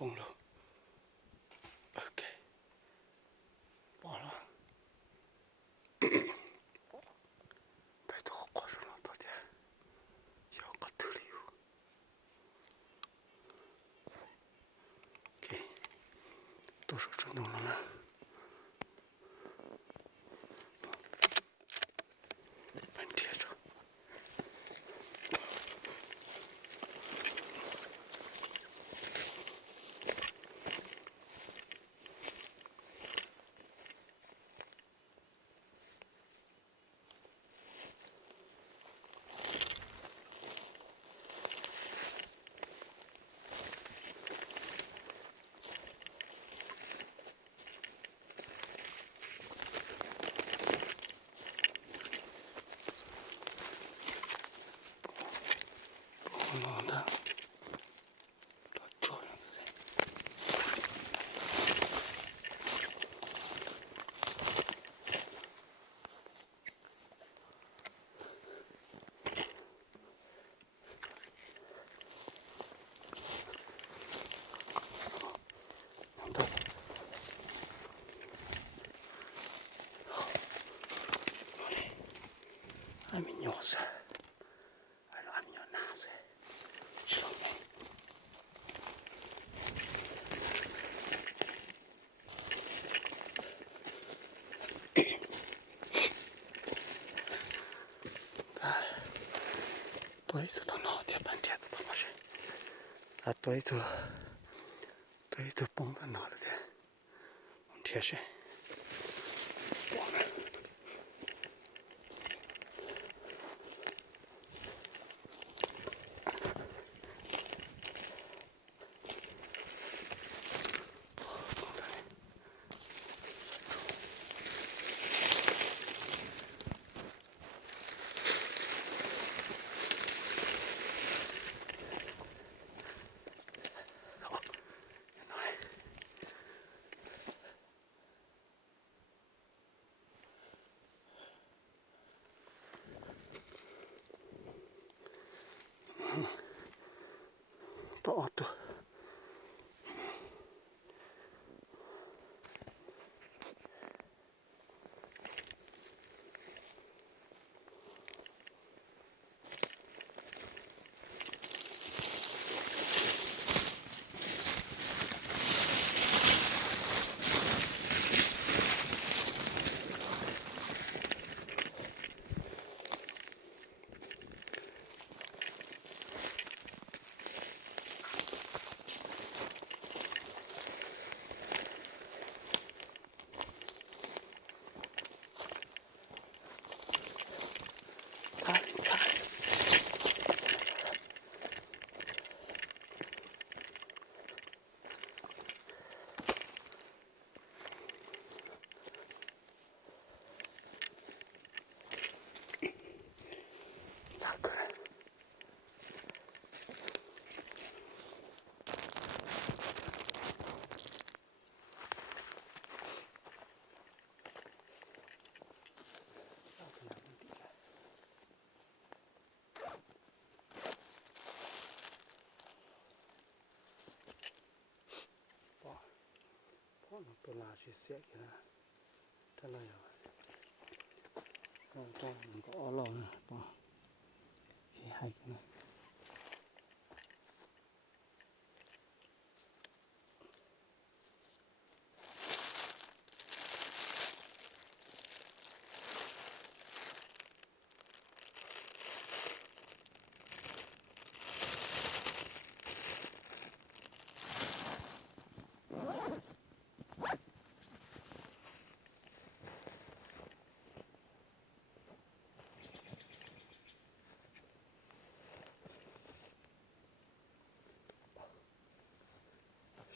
崩了。OK， 饱了。再多过上了多点，要个头里有。OK， 多少震动了呢？很贴着。冷的，它照样的。冷的，俺们鸟噻，俺说俺们鸟哪噻，知道没？多一次到脑铁半天子他妈是，啊多一次蹦到哪了的，贴身，我们。到奥多。咋个了？ตัวลาชิเสียกันนะท่านนายต้องมันก็อ้อล้อนะป่ะที่ให้กันนะ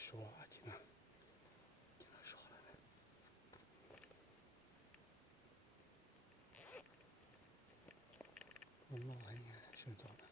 说今天说了呢，我老还选择了。